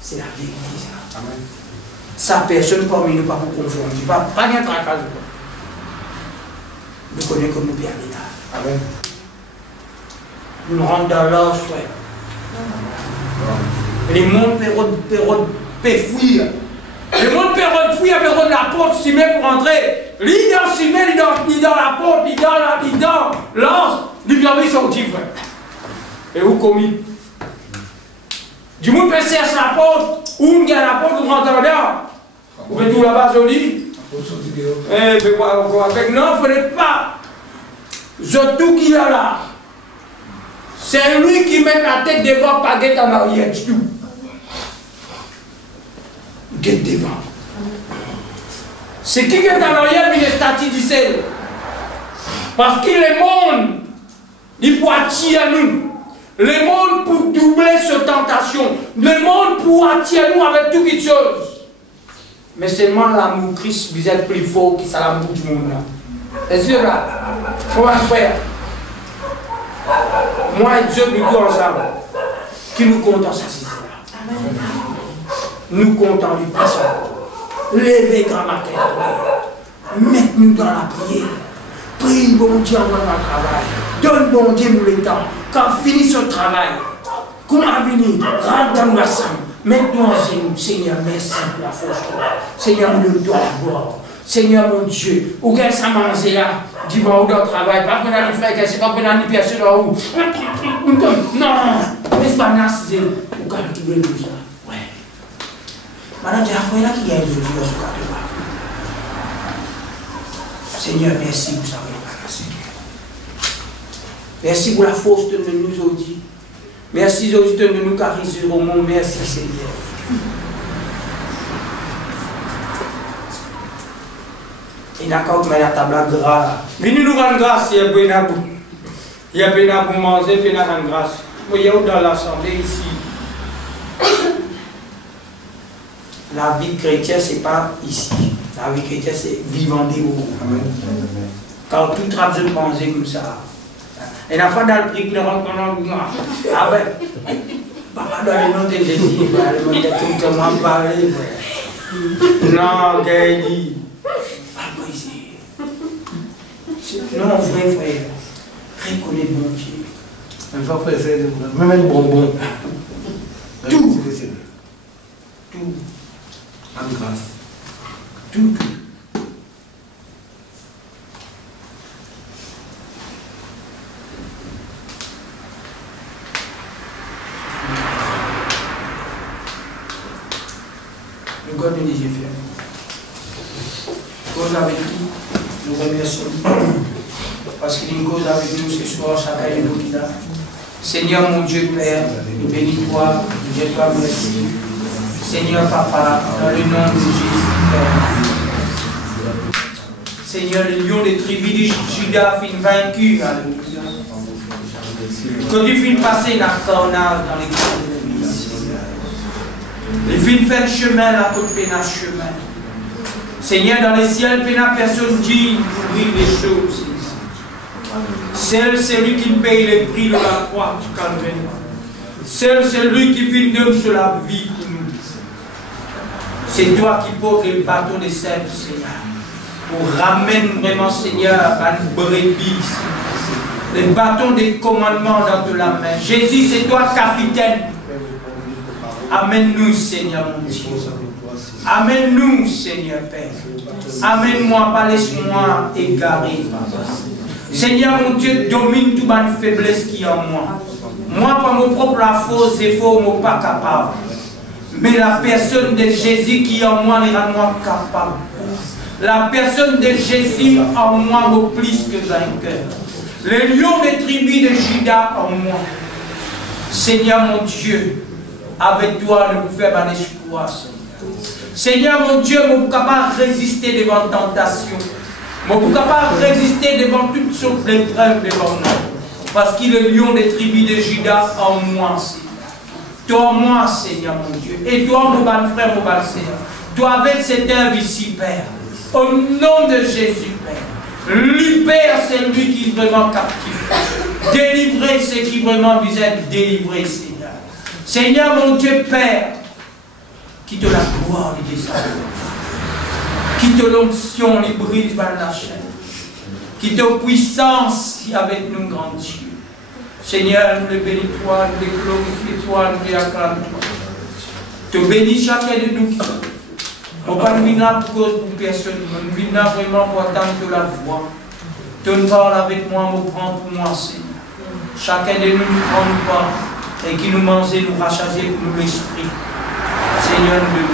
c'est la vérité, ça. Amen. Ça, personne parmi nous ne peut pas vous confondre. Pas bien tracas. Nous connaissons comme nous bien l'État. Amen. Nous nous rendons dans l'or, frère. Les mondes peuvent fuir. Les mondes peuvent fuir, peuvent la porte s'y met pour entrer. L'idée s'y met, il dans la porte, il dans l'anse, il vient de sortir, frère. Et où commis? Du monde peut chercher la porte, ou on gagne la porte, ou rentre dedans. Vous pouvez tout là-bas, joli. Eh, mais quoi encore avec? Non, il ne fallait pas. Tout qui est là. C'est lui qui met la tête devant, pas guette en arrière du tout. Guette devant. C'est qui est en arrière, mais les statues du ciel. Parce que le monde, il peut attirer à nous. Le monde pour doubler cette tentation. Le monde pour attirer nous avec toutes les choses. Mais seulement l'amour Christ, vous êtes plus fort que ça l'amour du monde. C'est sûr là. Comment faire? Moi et Dieu, nous deux ensemble. Qui nous comptons ça, c'est ça. Nous comptons du passé. Levez grand matin. Mettez-nous dans la prière. Prie bon Dieu dans notre travail. Donne bon Dieu nous le temps. Quand finit ce travail, comment venir? Rentre dans nous ensemble. Maintenant, Seigneur, merci pour la force. Seigneur, nous nous doit la gloire. Seigneur, mon Dieu, où est-ce que ça mange là? Dis-moi où dans le travail, pas qu'on a les frères, c'est pas qu'on a les personnes là où. Non, mais c'est pas nazi. Où quand tu veux tout ça? Ouais. Madame, il y a un frère là qui a une vie dans ce cadre-là. Seigneur, merci pour ça. Merci pour la force de nous aujourd'hui. Merci aujourd'hui de nous caresser au monde. Merci Seigneur. Il n'a qu'à mettre la table gras. Venez nous rendre grâce, il y a bien pour. Il y a bien pour manger, il y a rendre grâce. Il y a dans l'assemblée ici. La vie chrétienne, ce n'est pas ici. La vie chrétienne, c'est vivant des hauts. Quand tout travail de manger comme ça. Et la fois dans le prix, le rencontre, ah ben, papa dans le nom de Jésus, le nom de tout le monde parler. Non, Gaëli. Papa ici. Non, vrai frère, reconnais mon Dieu. Un frère, c'est même un bonbon. Tout. Tout. En grâce. Tout. Le God nous dit fait. Cause avec nous, nous remercions. Parce qu'il y a une cause avec nous ce soir, chacun de nous qui l'a. Seigneur mon Dieu Père, nous bénis-toi, nous dis-toi merci. Seigneur Papa, dans le nom de Jésus Père. Seigneur, le lion des tribus de Judas fin vaincu, alléluia. Que tu finis passer la cornage dans les cœurs de l'Église. Les filles font le chemin, la côte pénale chemin. Seigneur, dans les ciels, pénale personne dit pour vivre les choses. Seul celui qui paye le prix de la croix du Calvaire. Seul celui qui vit de sur la vie pour nous. C'est toi qui portes le bâton des saints, Seigneur. Pour ramener vraiment, Seigneur, à une brebis. Le bâton des commandements dans la main. Jésus, c'est toi, capitaine. Amène-nous, Seigneur, mon Dieu. Amène-nous, Seigneur, Père. Amène-moi, pas laisse-moi égarer. Seigneur, mon Dieu, domine toute ma faiblesse qui est en moi. Moi, par mon propre force, effort, je ne suis pas capable. Mais la personne de Jésus qui est en moi, elle rend moi capable. La personne de Jésus en moi, me plus que vainqueur. Le lion des tribus de Judas en moi. Seigneur, mon Dieu, avec toi, nous pouvons faire un espoir, Seigneur. Seigneur mon Dieu, je suis capable de résister devant la tentation. Je suis capable de résister devant toutes sortes d'épreuves devant nous. Parce qu'il est le lion des tribus de Judas en moi, Seigneur. Toi, moi, Seigneur mon Dieu. Et toi, mon bon frère, mon bon Seigneur. Toi, avec cette œuvre ici, Père. Au nom de Jésus, Père. Lui, Père, c'est lui qui est vraiment captif. Délivrer ceux qui vraiment vous êtes délivrés, Seigneur. Seigneur, mon Dieu, Père. Quitte la gloire du désastre. Quitte l'onction, les brise par la chaîne. Quitte la puissance qui est avec nous, grand Dieu. Seigneur, nous le bénis toi, nous le glorifions toi, nous le acclamons toi. Te bénis chacun de nous. Nous ne venons pas pour cause pour personne, nous venons vraiment pour attendre la voix. Tu nous parles avec moi, mon grand pour moi, Seigneur. Chacun de nous prend nous part et qui nous mange et nous rachasse pour nous l'esprit. Seigneur, nous le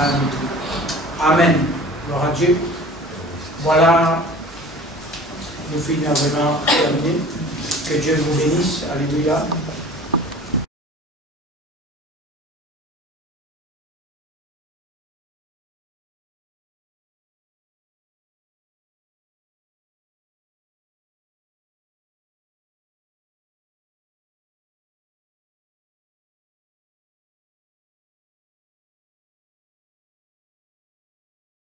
Amen. Amen. Gloire à Dieu. Voilà, nous finissons vraiment terminé. Que Dieu vous bénisse. Alléluia.